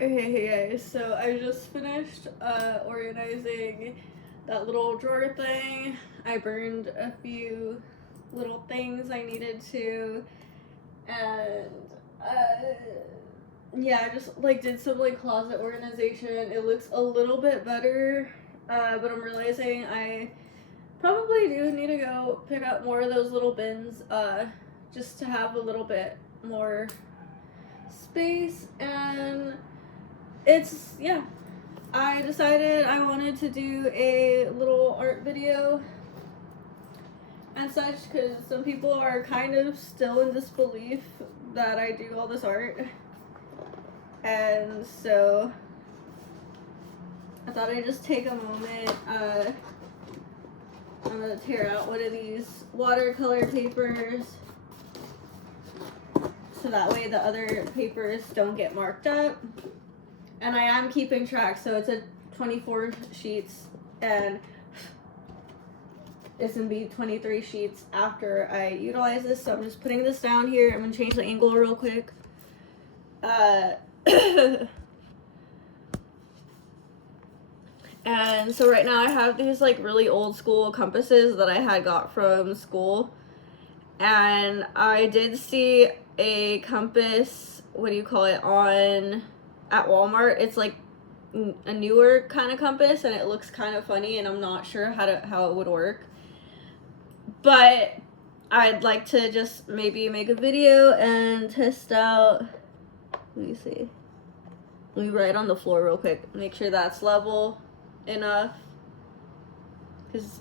Hey guys, so I just finished organizing that little drawer thing. I burned a few little things I needed to, and yeah, I just like did some like closet organization. It looks a little bit better, but I'm realizing I probably do need to go pick up more of those little bins just to have a little bit more space. And it's, yeah, I decided I wanted to do a little art video and such because some people are kind of still in disbelief that I do all this art. And so I thought I'd just take a moment. I'm gonna tear out one of these watercolor papers so that way the other papers don't get marked up. And I am keeping track, so it's a 24 sheets, and it's gonna be 23 sheets after I utilize this. So I'm just putting this down here. I'm gonna change the angle real quick. And so right now I have these like really old school compasses that I had got from school, and I did see a compass, what do you call it, at Walmart. It's like a newer kind of compass, and it looks kind of funny, and I'm not sure how it would work, but I'd like to just maybe make a video and test out. Let me see, let me write on the floor real quick, make sure that's level enough, because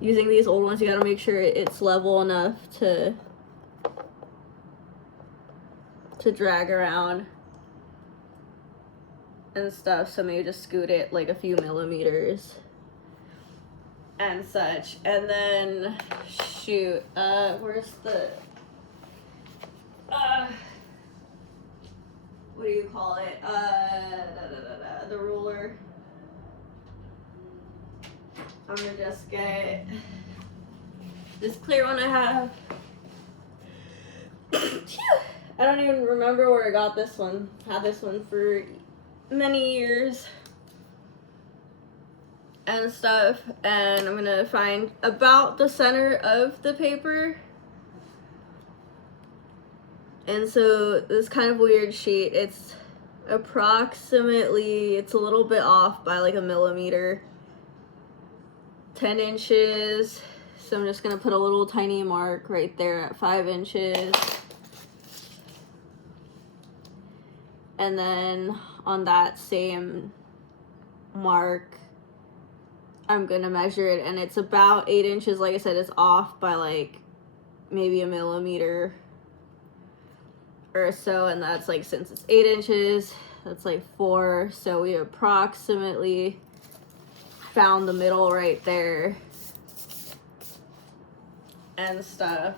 using these old ones you gotta make sure it's level enough to drag around and stuff. So maybe just scoot it like a few millimeters and such. And then shoot, where's the what do you call it, the ruler. I'm gonna just get this clear one I have. I don't even remember where I got this one. Had this one for many years and stuff. And I'm gonna find about the center of the paper. And so this kind of weird sheet, it's approximately, it's a little bit off by like a millimeter, 10 inches. So I'm just gonna put a little tiny mark right there at 5 inches. And then on that same mark, I'm gonna measure it, and it's about 8 inches. Like I said, it's off by like maybe a millimeter or so, and that's like, since it's 8 inches, that's like 4. So we approximately found the middle right there and stuff.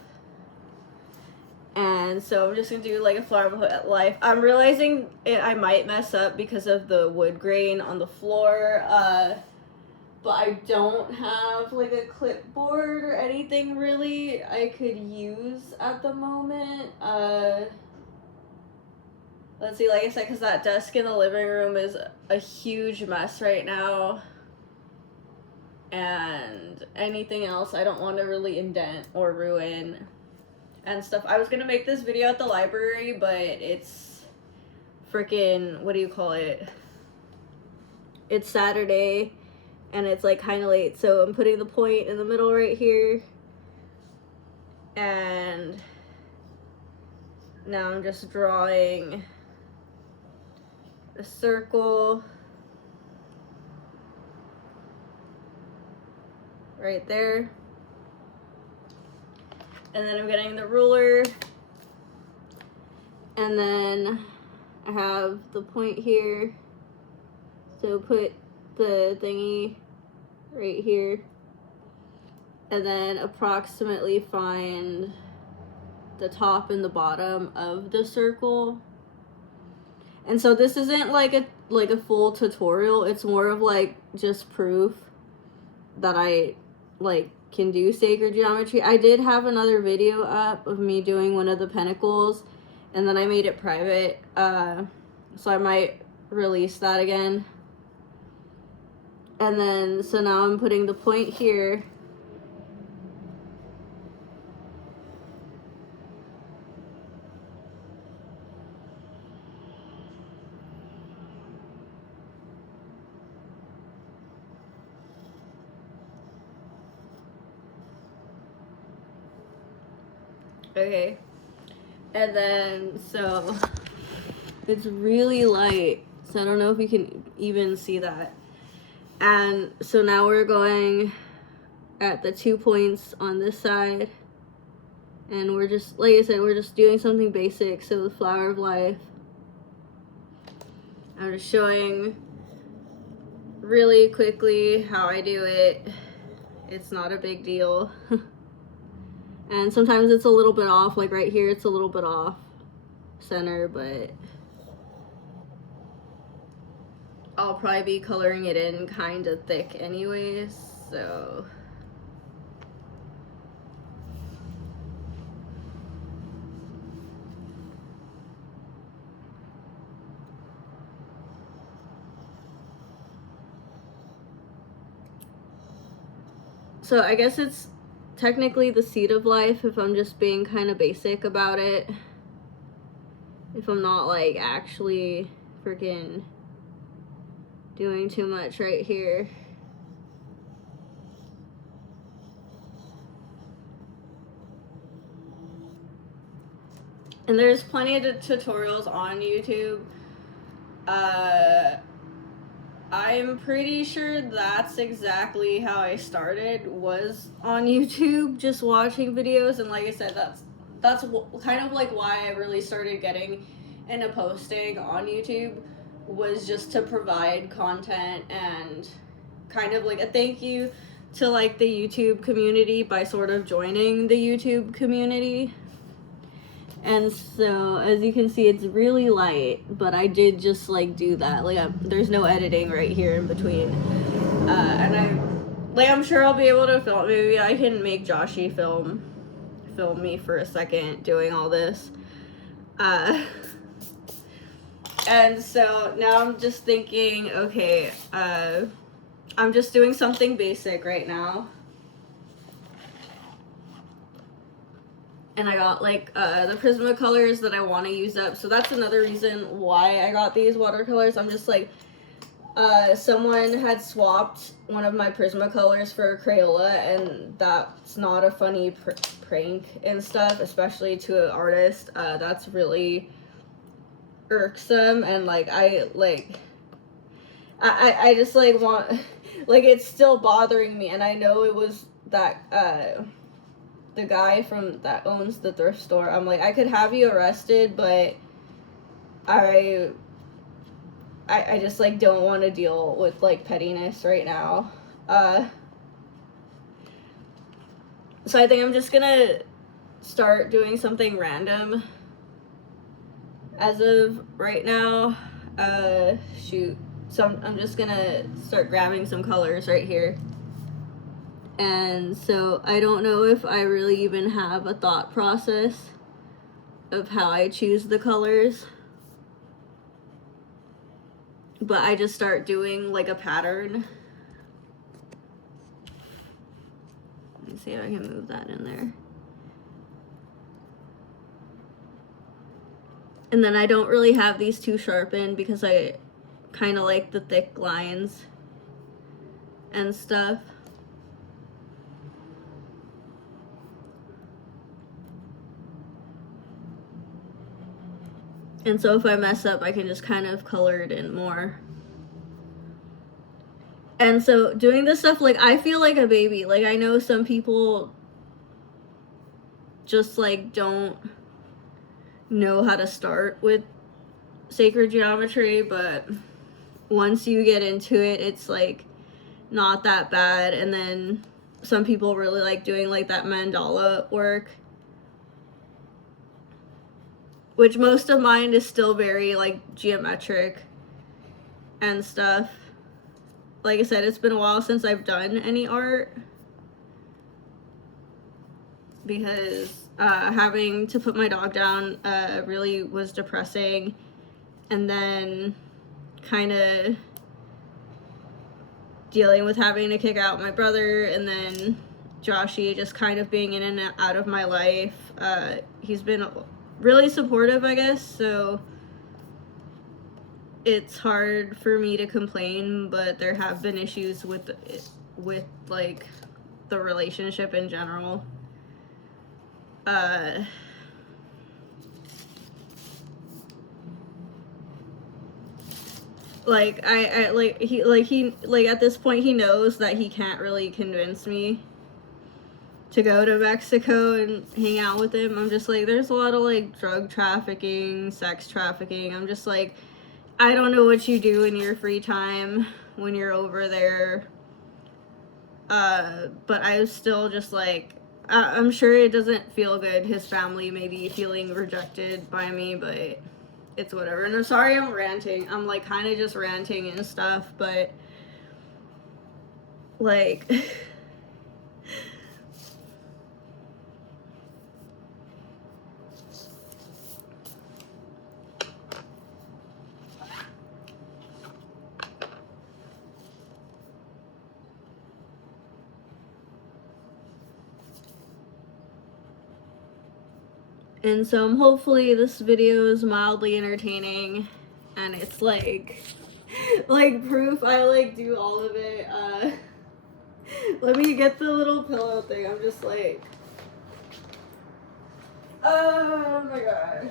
And so I'm just gonna do like a flower of life. I'm realizing I might mess up because of the wood grain on the floor, but I don't have like a clipboard or anything really I could use at the moment. Let's see, like I said, because that desk in the living room is a huge mess right now, and anything else I don't want to really indent or ruin and stuff. I was gonna make this video at the library, but it's freaking, what do you call it, it's Saturday and it's like kind of late, so I'm putting the point in the middle right here, and now I'm just drawing a circle right there. And then I'm getting the ruler, and then I have the point here, so put the thingy right here, and then approximately find the top and the bottom of the circle. And so this isn't like a full tutorial, it's more of like just proof that I like can do sacred geometry. I did have another video up of me doing one of the pentacles, and then I made it private, so I might release that again. And then, so now I'm putting the point here. Okay. And then, so it's really light, so I don't know if you can even see that. And so now we're going at the 2 points on this side, and we're just, like I said, we're just doing something basic. So the flower of life, I'm just showing really quickly how I do it. It's not a big deal. And sometimes it's a little bit off, like right here it's a little bit off center, but I'll probably be coloring it in kind of thick anyways, so. So I guess it's technically the seed of life if I'm just being kind of basic about it. If I'm not like actually freaking doing too much right here. And there's plenty of tutorials on YouTube. I'm pretty sure that's exactly how I started, was on YouTube, just watching videos. And like I said, that's kind of like why I really started getting into posting on YouTube, was just to provide content and kind of like a thank you to like the YouTube community by sort of joining the YouTube community. And so, as you can see, it's really light, but I did just like do that. Like, there's no editing right here in between. And I'm sure I'll be able to film. Maybe I can make Joshy film me for a second doing all this. And so now I'm just thinking, okay, I'm just doing something basic right now. And I got like the Prismacolors that I want to use up. So that's another reason why I got these watercolors. I'm just like, someone had swapped one of my Prismacolors for a Crayola, and that's not a funny prank and stuff, especially to an artist. That's really irksome, and like I just like want, like, it's still bothering me. And I know it was that the guy from that owns the thrift store. I'm like, I could have you arrested, but I just like don't want to deal with like pettiness right now. So I think I'm just gonna start doing something random as of right now. Shoot. So I'm just gonna start grabbing some colors right here. And so I don't know if I really even have a thought process of how I choose the colors, but I just start doing like a pattern. Let me see if I can move that in there. And then I don't really have these too sharpened because I kind of like the thick lines and stuff. And so if I mess up, I can just kind of color it in more. And so doing this stuff, like, I feel like a baby. Like, I know some people just like don't know how to start with sacred geometry, but once you get into it, it's like not that bad. And then some people really like doing like that mandala work, which most of mine is still very like geometric and stuff. Like I said, it's been a while since I've done any art because having to put my dog down really was depressing. And then kind of dealing with having to kick out my brother, and then Joshy just kind of being in and out of my life. He's been really supportive, I guess, so it's hard for me to complain, but there have been issues with like the relationship in general. Like I like at this point he knows that he can't really convince me to go to Mexico and hang out with him. I'm just like, there's a lot of like drug trafficking, sex trafficking. I'm just like, I don't know what you do in your free time when you're over there. But I was still just like, I'm sure it doesn't feel good, his family maybe feeling rejected by me, but it's whatever. And I'm sorry I'm ranting. I'm like kind of just ranting and stuff, but like and so hopefully this video is mildly entertaining, and it's like proof I like do all of it. Let me get the little pillow thing. I'm just like, oh my god.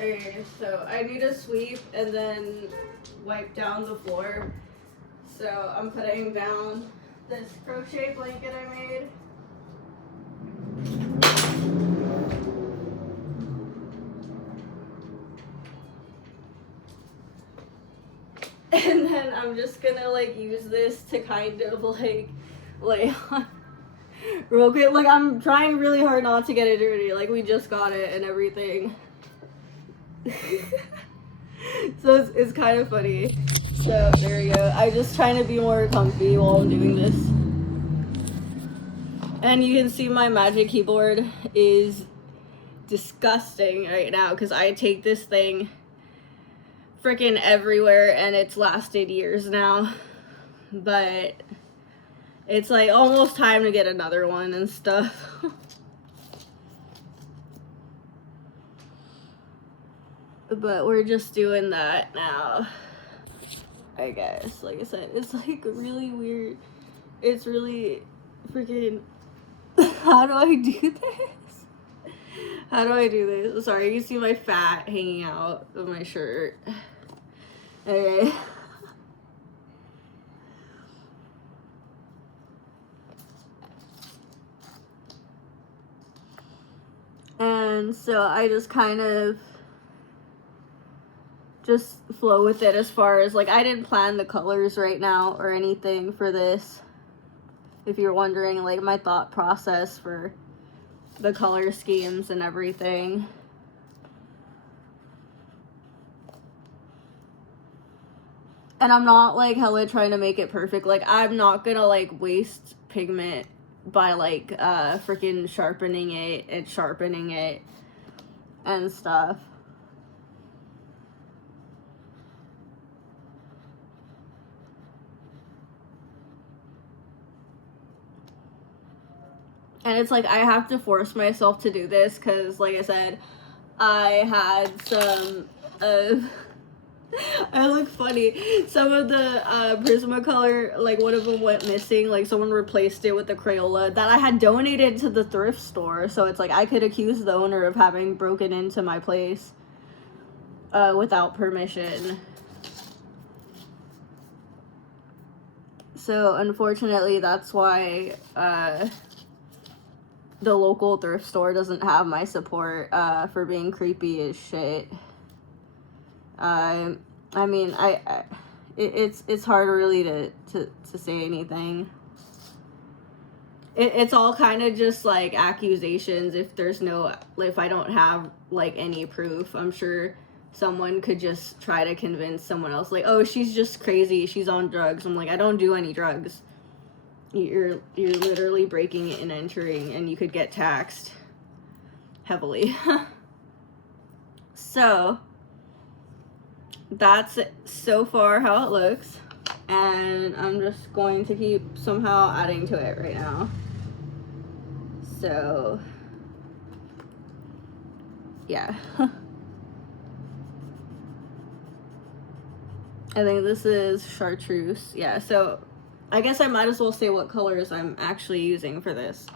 Okay, so I need to sweep and then wipe down the floor. So I'm putting down this crochet blanket I made. And then I'm just gonna like use this to kind of like lay on real quick. Like I'm trying really hard not to get it dirty. Like we just got it and everything. So it's kind of funny. So there we go. I'm just trying to be more comfy while I'm doing this. And you can see my magic keyboard is disgusting right now because I take this thing freaking everywhere and it's lasted years now. But it's like almost time to get another one and stuff. But we're just doing that now, I guess. Like I said, it's like really weird. It's really freaking, how do I do this? How do I do this? Sorry, you can see my fat hanging out of my shirt. Okay. And so I just kind of just flow with it as far as like I didn't plan the colors right now or anything for this. If you're wondering like my thought process for the color schemes and everything. And I'm not like hella trying to make it perfect. Like I'm not gonna like waste pigment by like freaking sharpening it and stuff. And it's like I have to force myself to do this because, like I said, I had some of I look funny. Some of the Prismacolor, like one of them went missing. Like someone replaced it with the Crayola that I had donated to the thrift store. So it's like I could accuse the owner of having broken into my place without permission. So unfortunately, that's why the local thrift store doesn't have my support for being creepy as shit. I mean, it's hard really to say anything. it's all kind of just like accusations. If I don't have like any proof, I'm sure someone could just try to convince someone else, like, oh, she's just crazy, she's on drugs. I'm like, I don't do any drugs. You're literally breaking and entering, and you could get taxed heavily. So that's so far how it looks, and I'm just going to keep somehow adding to it right now. So yeah. I think this is chartreuse. Yeah, so I guess I might as well say what colors I'm actually using for this.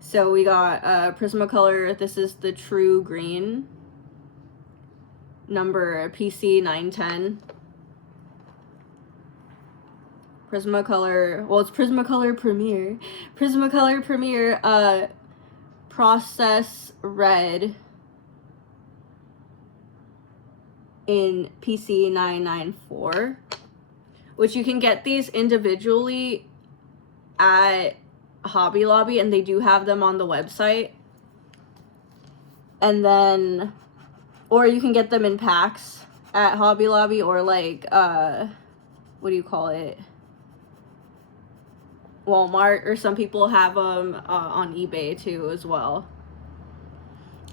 So we got Prismacolor. This is the True Green, number PC 910. Prismacolor, well, it's Prismacolor Premier. Prismacolor Premier Process Red in PC 994, which you can get these individually at Hobby Lobby, and they do have them on the website. And then, or you can get them in packs at Hobby Lobby, or like what do you call it, Walmart, or some people have them on eBay too as well.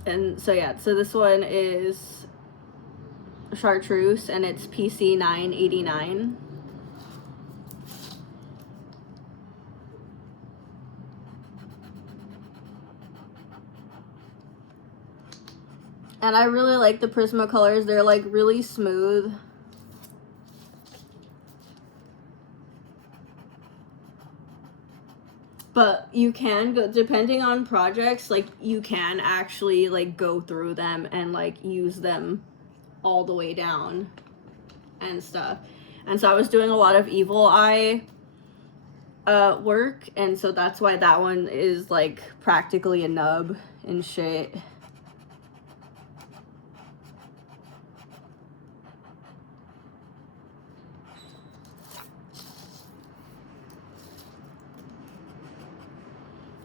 And so yeah, so this one is chartreuse, and it's PC 989. And I really like the Prismacolors. They're like really smooth. But you can go, depending on projects, like you can actually like go through them and like use them all the way down and stuff. And so I was doing a lot of evil eye work, and so that's why that one is like practically a nub and shit.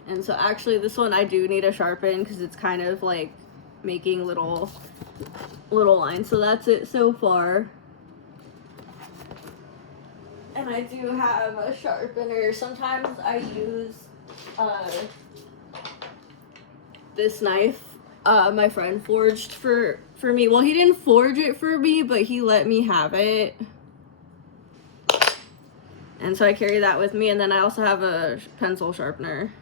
And so actually this one I do need to sharpen because it's kind of like making little lines. So that's it so far. And I do have a sharpener. Sometimes I use this knife my friend forged for me. Well, he didn't forge it for me, but he let me have it. And so I carry that with me. And then I also have a pencil sharpener.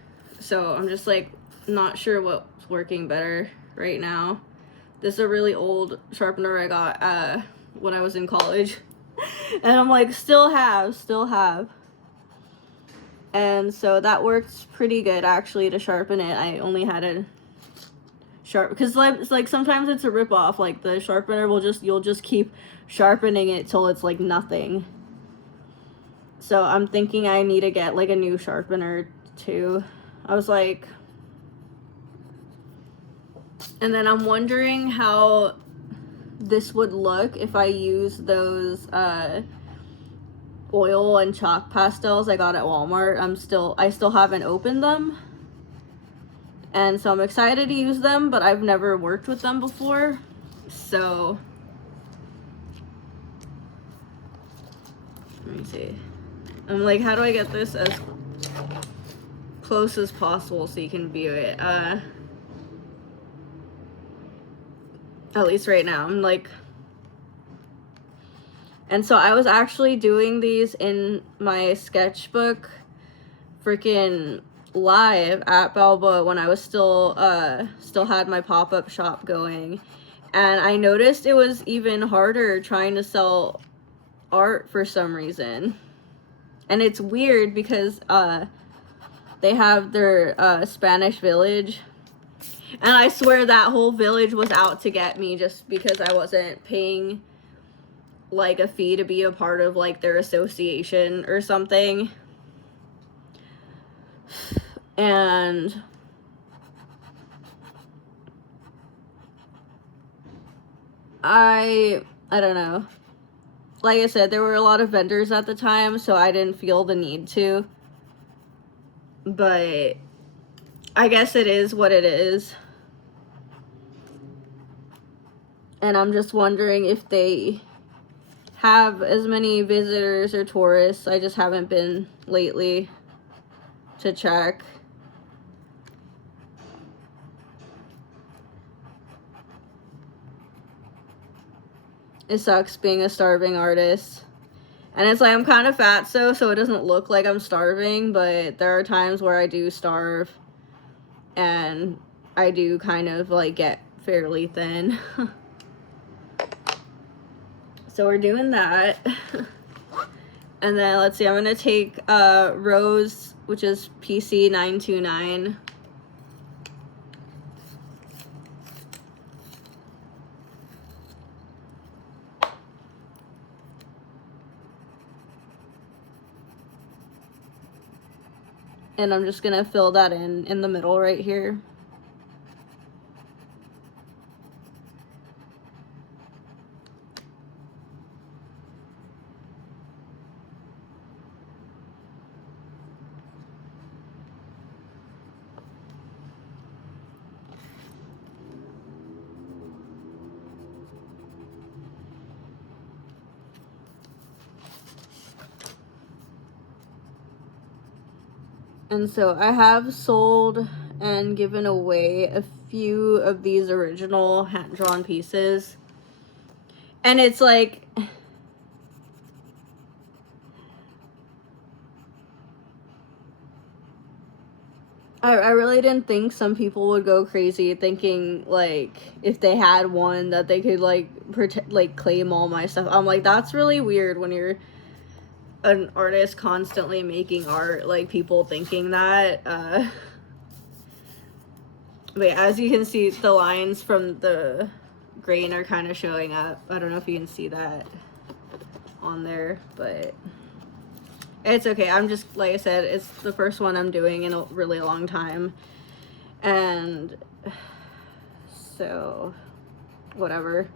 So I'm just like not sure what's working better right now. This is a really old sharpener I got when I was in college. And I'm like, still have. And so that works pretty good actually to sharpen it. I only had a sharp, because like sometimes it's a rip-off. Like the sharpener will you'll just keep sharpening it till it's like nothing. So I'm thinking I need to get like a new sharpener too. I was like, and then I'm wondering how this would look if I use those oil and chalk pastels I got at Walmart. I still haven't opened them, and so I'm excited to use them, but I've never worked with them before. So let me see. I'm like, how do I get this as close as possible so you can view it? At least right now, I'm like, and so I was actually doing these in my sketchbook freaking live at Balboa when I was still had my pop-up shop going, and I noticed it was even harder trying to sell art for some reason. And it's weird because they have their Spanish village, and I swear that whole village was out to get me just because I wasn't paying like a fee to be a part of like their association or something. And I don't know. Like I said, there were a lot of vendors at the time, so I didn't feel the need to. but I guess it is what it is. And I'm just wondering if they have as many visitors or tourists. I just haven't been lately to check. It sucks being a starving artist. And it's like I'm kind of fat so it doesn't look like I'm starving, but there are times where I do starve and I do kind of like get fairly thin. So we're doing that. And then let's see, I'm gonna take Rose, which is PC 929. And I'm just gonna fill that in the middle right here. And so I have sold and given away a few of these original hand-drawn pieces. And it's like, I really didn't think some people would go crazy thinking, like, if they had one that they could, like, claim all my stuff. I'm like, that's really weird when you're an artist constantly making art, like, people thinking that. But yeah, as you can see, the lines from the grain are kind of showing up. I don't know if you can see that on there, but it's okay. I'm just, like I said, it's the first one I'm doing in a really long time. And so, whatever.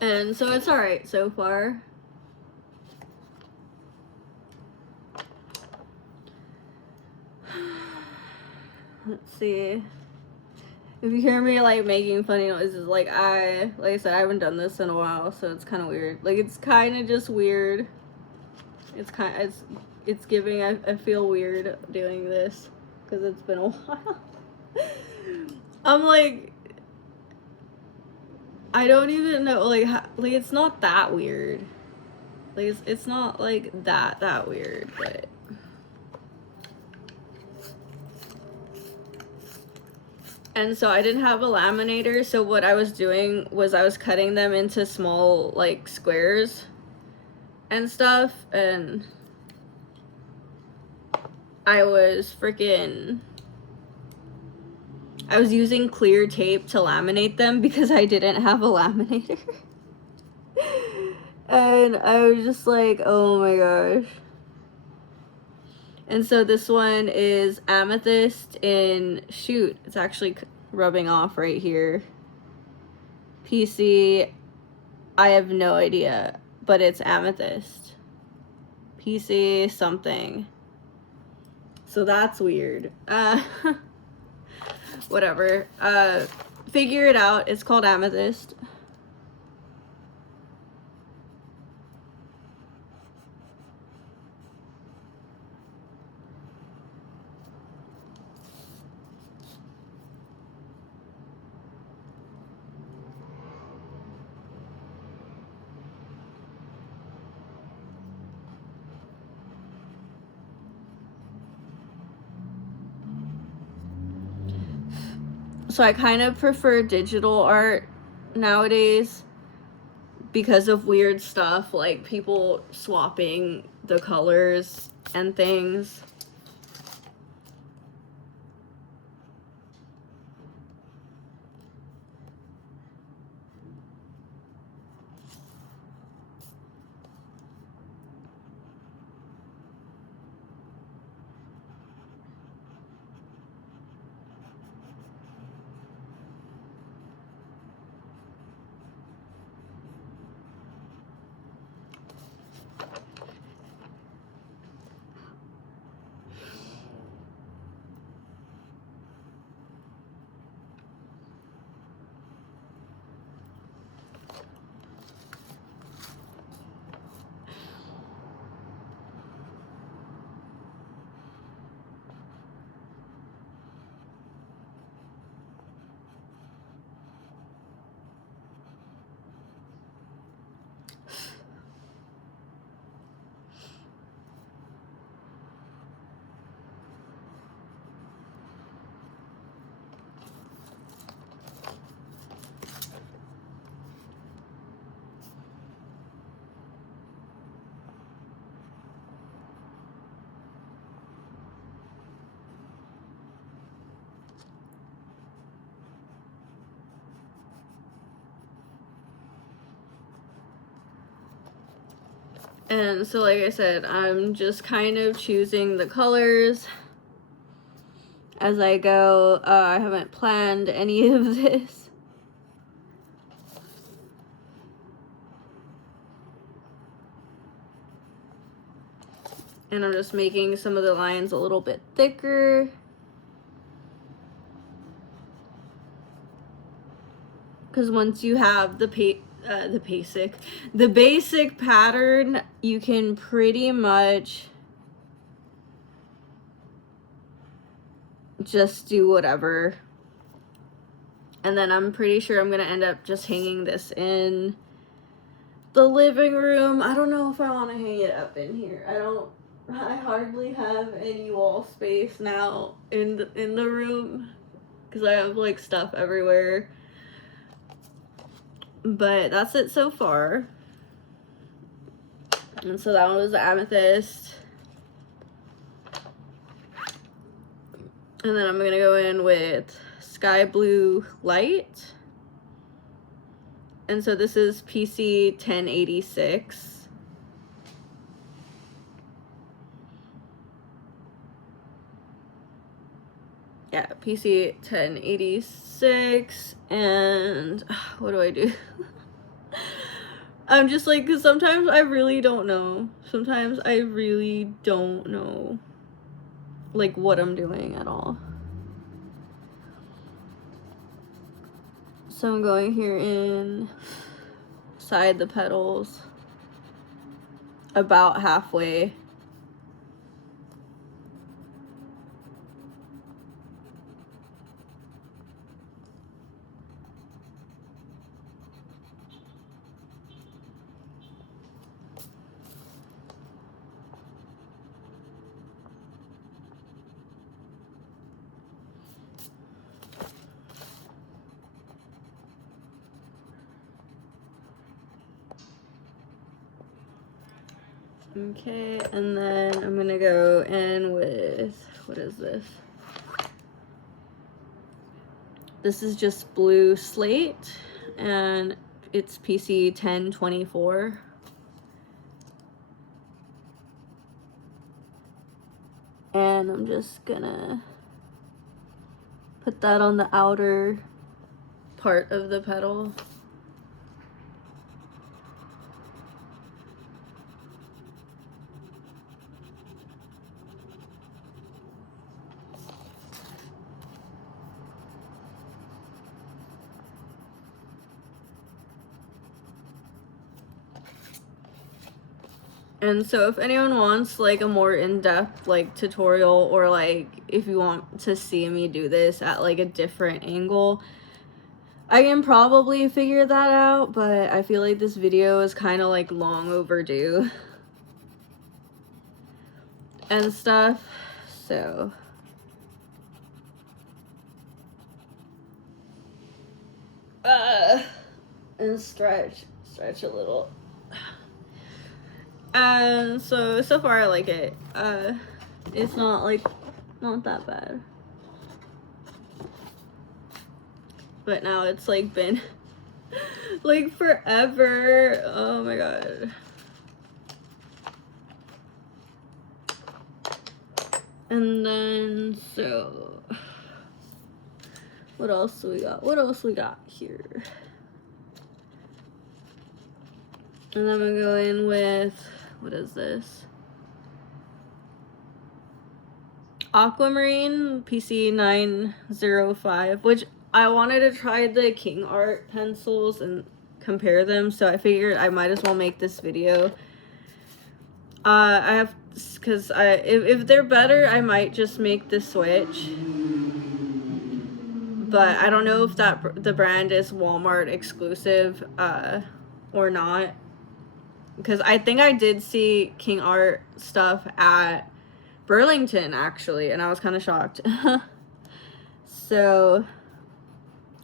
And so it's alright so far. Let's see. If you hear me like making funny noises, like I said, I haven't done this in a while, so it's kind of weird. Like it's kind of just weird. It's giving. I feel weird doing this because it's been a while. I'm like, I don't even know. Like it's not that weird. Like it's not like that weird, but. And so I didn't have a laminator, so what I was doing was I was cutting them into small, like, squares and stuff, and I was using clear tape to laminate them because I didn't have a laminator. And I was just like, oh my gosh. And so this one is Amethyst in, shoot, it's actually rubbing off right here. PC, I have no idea, but it's Amethyst. PC something. So that's weird. Whatever. Figure it out. It's called Amethyst. So I kind of prefer digital art nowadays because of weird stuff like people swapping the colors and things. And so like I said, I'm just kind of choosing the colors as I go. I haven't planned any of this. And I'm just making some of the lines a little bit thicker. Because once you have the basic pattern, you can pretty much just do whatever. And then I'm pretty sure I'm gonna end up just hanging this in the living room. I don't know if I want to hang it up in here. I hardly have any wall space now in the room because I have like stuff everywhere. But that's it so far. And so that one was the amethyst. And then I'm gonna go in with sky blue light. And so this is PC 1086. Yeah, PC 1086. And what do I do? I'm just like, because sometimes I really don't know. Sometimes I really don't know, like, what I'm doing at all. So I'm going here inside the petals, about halfway. Okay, and then I'm gonna go in with, what is this? This is just blue slate, and it's PC 1024. And I'm just gonna put that on the outer part of the petal. And so if anyone wants like a more in-depth like tutorial, or like if you want to see me do this at like a different angle, I can probably figure that out, but I feel like this video is kind of like long overdue and stuff. So And stretch a little. And so far I like it. It's not that bad. But now it's like been like forever. Oh my god. And then so what else do we got? What else we got here? And I'm gonna go in with, what is this? Aquamarine PC 905, which I wanted to try the King Art pencils and compare them, so I figured I might as well make this video. I have, because if they're better, I might just make the switch. But I don't know if the brand is Walmart exclusive or not. Because I think I did see King Art stuff at Burlington, actually, and I was kind of shocked. So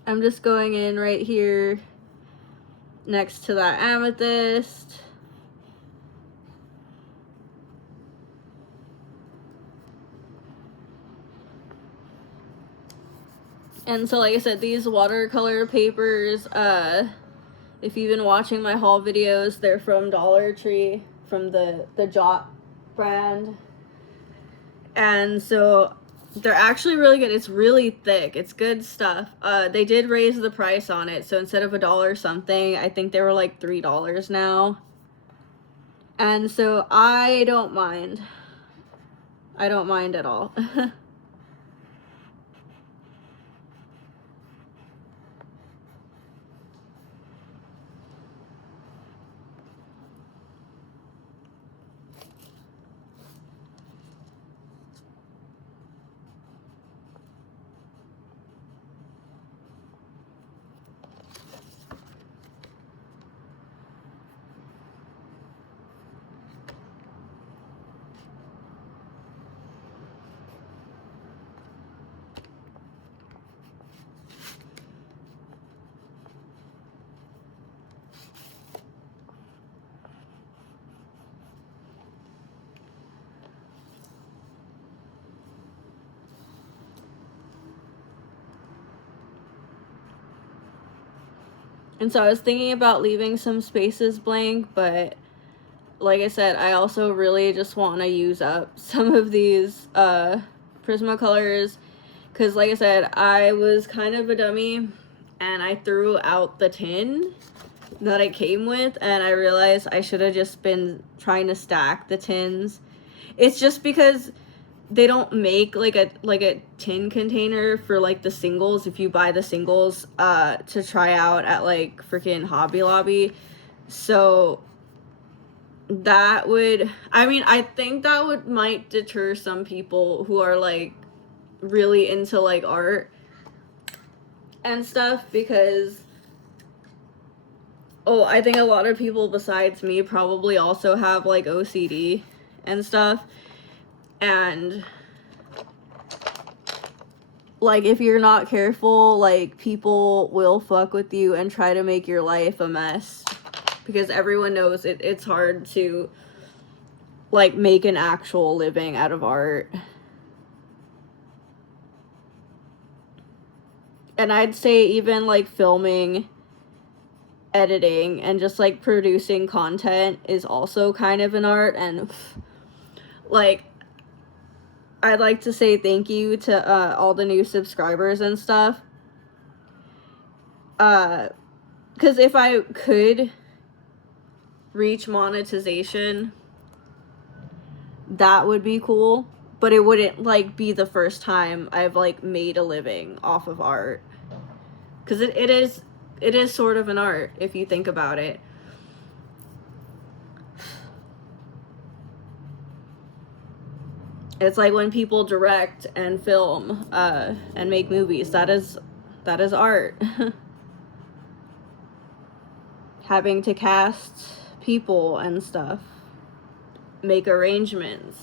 I'm just going in right here next to that amethyst. And so like I said, these watercolor papers, if you've been watching my haul videos, they're from Dollar Tree, from the Jot brand. And so they're actually really good. It's really thick. It's good stuff. They did raise the price on it, so instead of $1 something, I think they were like $3 now. And so I don't mind. I don't mind at all. And so I was thinking about leaving some spaces blank, but like I said, I also really just want to use up some of these Prismacolors, because like I said, I was kind of a dummy and I threw out the tin that it came with, and I realized I should have just been trying to stack the tins. It's just because they don't make like a tin container for like the singles if you buy the singles to try out at like freaking Hobby Lobby. So that would, I mean, I think that might deter some people who are like really into like art and stuff, because I think a lot of people besides me probably also have like OCD and stuff. And like if you're not careful, like people will fuck with you and try to make your life a mess, because everyone knows it's hard to like make an actual living out of art. And I'd say even like filming, editing, and just like producing content is also kind of an art. And like I'd like to say thank you to all the new subscribers and stuff. Because if I could reach monetization, that would be cool. But it wouldn't like be the first time I've like made a living off of art. Because it is sort of an art if you think about it. It's like when people direct and film and make movies. That is art. Having to cast people and stuff, make arrangements,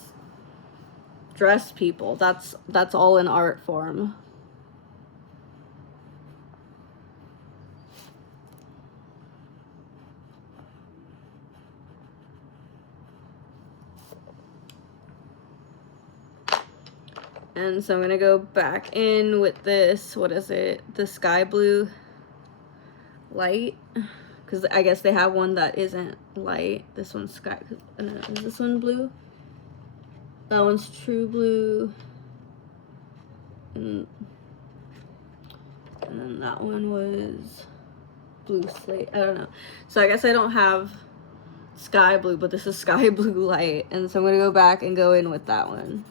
dress people. That's all an art form. And so I'm gonna go back in with this, what is it, the sky blue light, because I guess they have one that isn't light. This one's sky, is this one blue? That one's true blue, and then that one was blue slate. I don't know. So I guess I don't have sky blue, but this is sky blue light, and so I'm gonna go back and go in with that one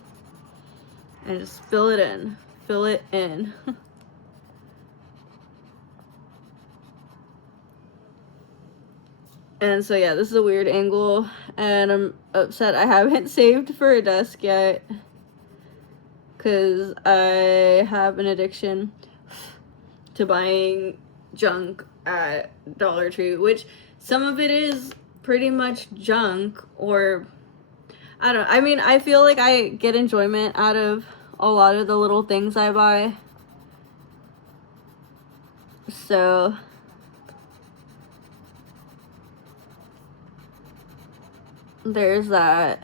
and just fill it in. And so yeah, this is a weird angle, and I'm upset I haven't saved for a desk yet, because I have an addiction to buying junk at Dollar Tree, which some of it is pretty much junk, or I don't know. I mean, I feel like I get enjoyment out of a lot of the little things I buy. So there's that.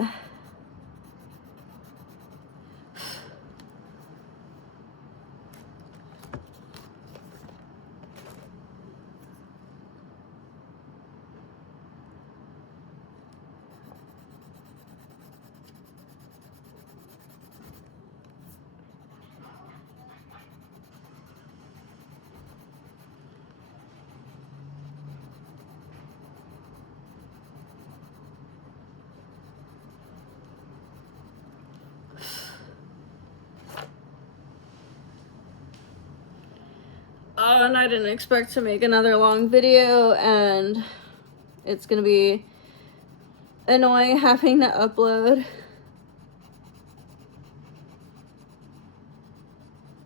And I didn't expect to make another long video, and it's gonna be annoying having to upload.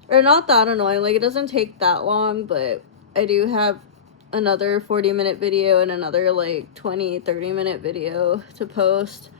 Or not that annoying, like it doesn't take that long, but I do have another 40-minute video and another like 20-30-minute video to post.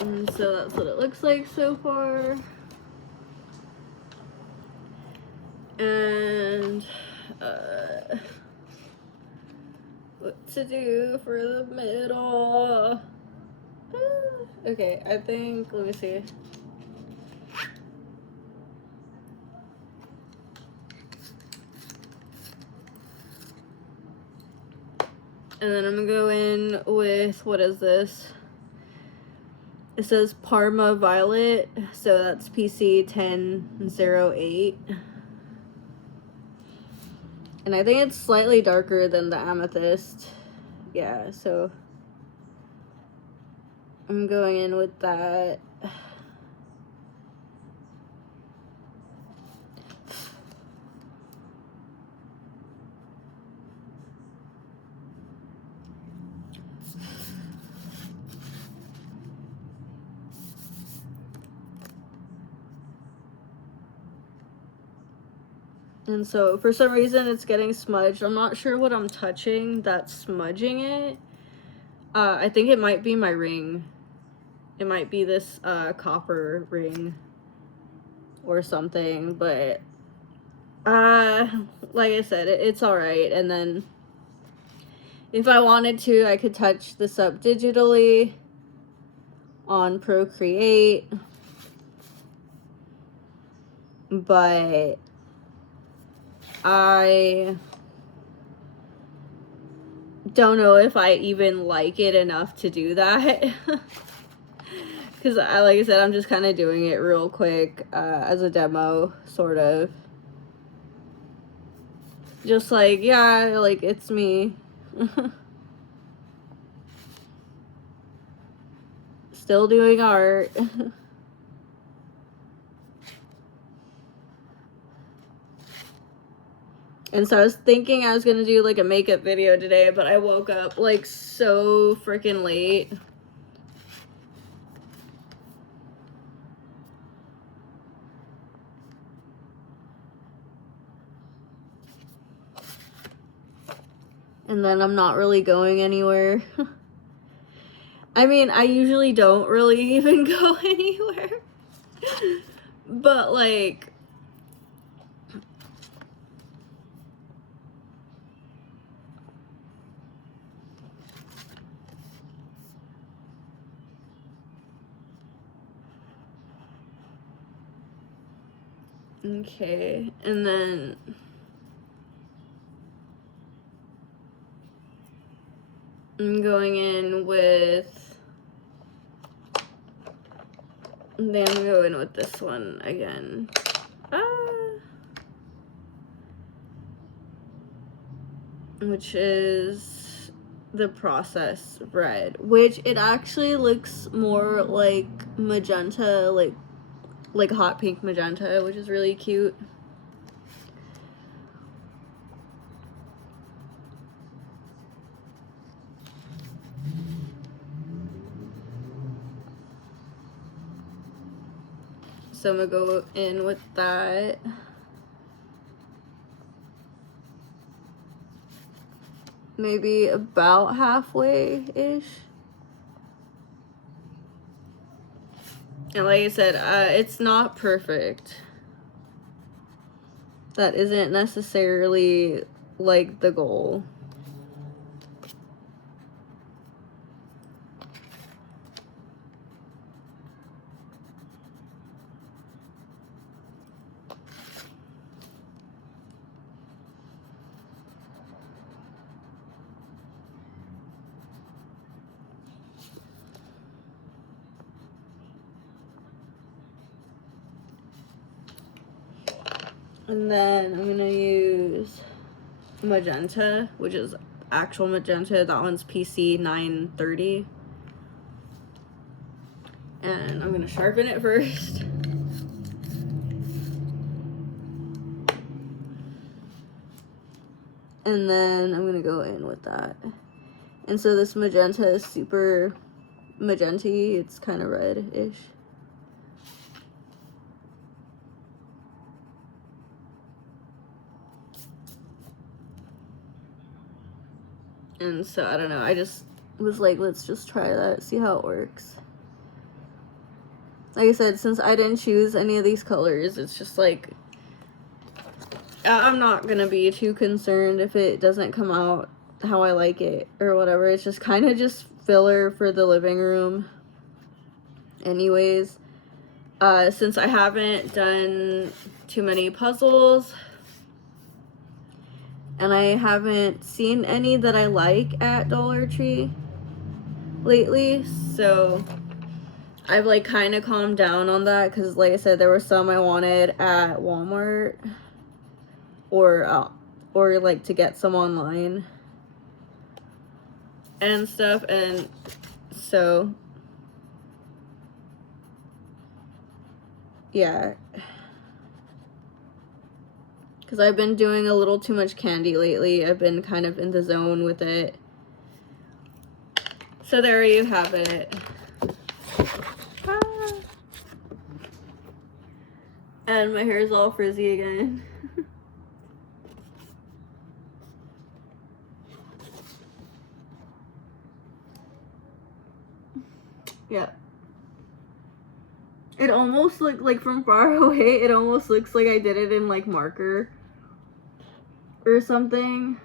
And so that's what it looks like so far. And what to do for the middle? Okay, I think, let me see. And then I'm gonna go in with, what is this? It says Parma Violet, so that's PC 1008. And I think it's slightly darker than the amethyst. Yeah, so I'm going in with that. And so for some reason it's getting smudged. I'm not sure what I'm touching that's smudging it. I think it might be my ring. It might be this copper ring or something, but like I said, it's alright. And then if I wanted to, I could touch this up digitally on Procreate, but I don't know if I even like it enough to do that. Because like I said, I'm just kind of doing it real quick as a demo, sort of. Just like, yeah, like it's me. Still doing art. And so I was thinking I was gonna do like a makeup video today, but I woke up like so freaking late. And then I'm not really going anywhere. I mean, I usually don't really even go anywhere. But like, okay, and then I'm going in with, then I'm going with this one again. Which is the Process Red, which it actually looks more like magenta, like hot pink magenta, which is really cute. So I'm gonna go in with that. Maybe about halfway-ish. And like I said, it's not perfect. That isn't necessarily like the goal. And then I'm gonna use magenta, which is actual magenta. That one's PC 930. And I'm gonna sharpen it first. And then I'm gonna go in with that. And so this magenta is super magenta-y. It's kind of red-ish. And so, I don't know, I just was like, let's just try that, see how it works. Like I said, since I didn't choose any of these colors, it's just like, I'm not gonna be too concerned if it doesn't come out how I like it or whatever. It's just kind of just filler for the living room anyways. Since I haven't done too many puzzles, and I haven't seen any that I like at Dollar Tree lately, so I've like kind of calmed down on that, because like I said, there were some I wanted at Walmart or like to get some online and stuff, and so yeah, because I've been doing a little too much candy lately. I've been kind of in the zone with it. So there you have it. Ah. And my hair is all frizzy again. Yeah. It almost looked like, from far away, it almost looks like I did it in like marker or something.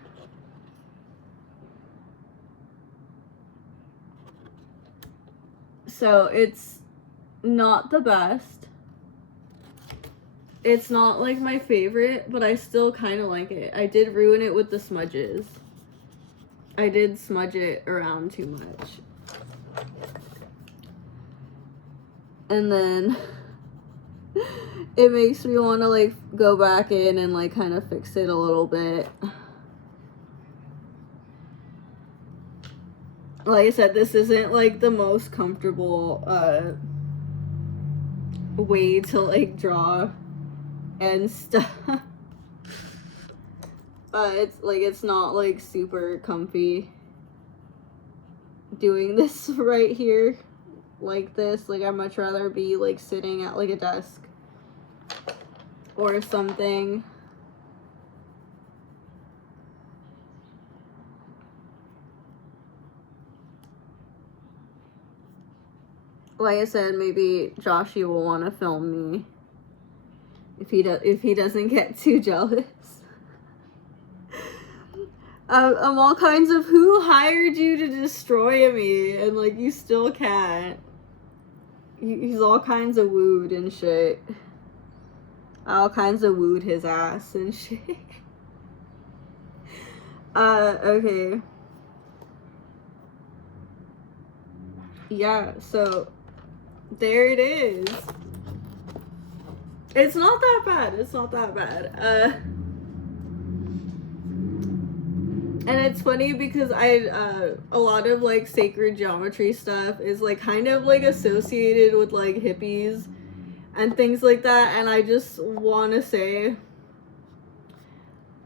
So it's not the best. It's not like my favorite, but I still kind of like it. I did ruin it with the smudges. I did smudge it around too much. And then it makes me want to like go back in and like kind of fix it a little bit. Like I said, this isn't like the most comfortable way to like draw and stuff. it's not like super comfy doing this right here like this. Like I'd much rather be like sitting at like a desk or something. Like I said, maybe Joshy will want to film me if he doesn't get too jealous. I'm all kinds of, who hired you to destroy me? And like you still can't. He's all kinds of wooed and shit. All kinds of wooed his ass and shit. Okay. Yeah, so there it is. It's not that bad. It's not that bad. And it's funny because a lot of like sacred geometry stuff is like kind of like associated with like hippies and things like that. And I just want to say,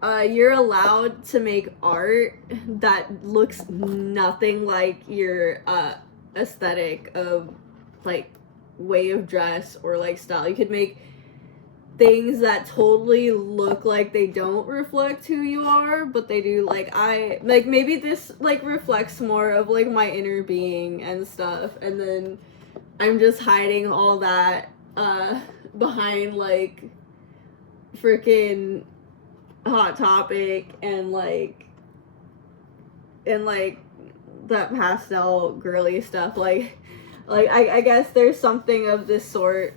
you're allowed to make art that looks nothing like your aesthetic of like way of dress or like style. You could make things that totally look like they don't reflect who you are, but they do. Like maybe this like reflects more of like my inner being and stuff, and then I'm just hiding all that behind like freaking Hot Topic and like that pastel girly stuff. Like I guess there's something of this sort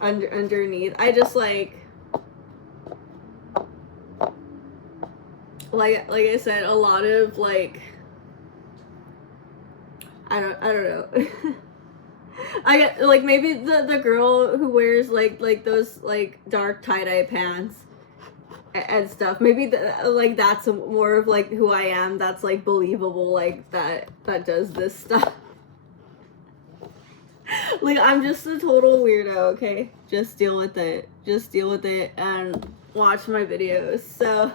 underneath. I just like I said, a lot of like I don't know. I get like maybe the girl who wears like those like dark tie-dye pants and stuff, maybe like that's more of like who I am, that's like believable, like that does this stuff. Like I'm just a total weirdo, okay? Just deal with it. Just deal with it and watch my videos. So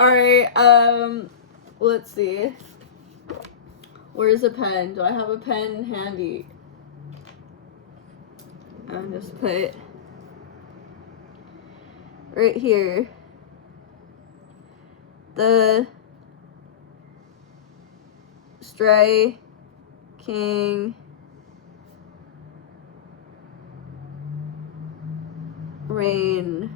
alright, let's see. Where's a pen? Do I have a pen handy? I'll just put it right here. The Striking Rainbow.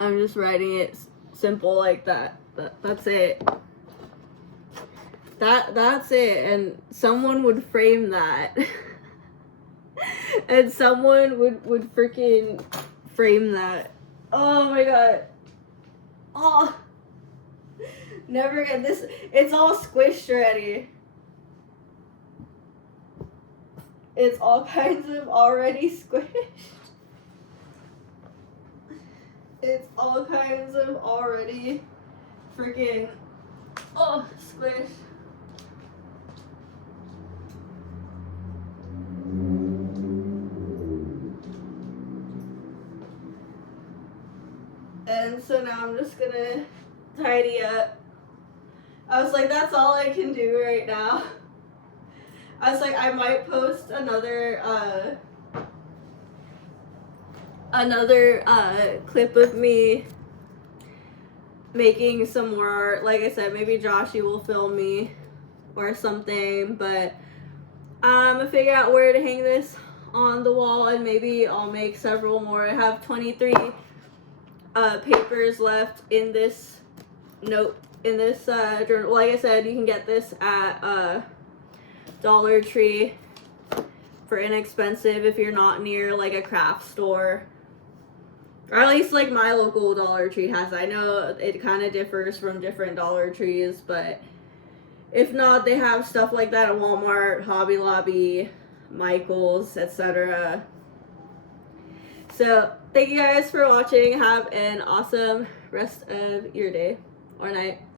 I'm just writing it simple like that. That's it. That's it. And someone would frame that. And someone would freaking frame that. Oh my god. Oh. Never again. This, it's all squished already. It's all kinds of already squished. It's all kinds of already freaking, oh, squish. And so now I'm just gonna tidy up. I was like, that's all I can do right now. I was like, I might post another clip of me making some more art. Like I said, maybe Joshy will film me or something, but I'm gonna figure out where to hang this on the wall, and maybe I'll make several more. I have 23 papers left in this note, in this journal. Like I said, you can get this at Dollar Tree for inexpensive if you're not near like a craft store. Or at least like my local Dollar Tree has. I know it kind of differs from different Dollar Trees, but if not, they have stuff like that at Walmart, Hobby Lobby, Michael's, etc. So thank you guys for watching. Have an awesome rest of your day or night.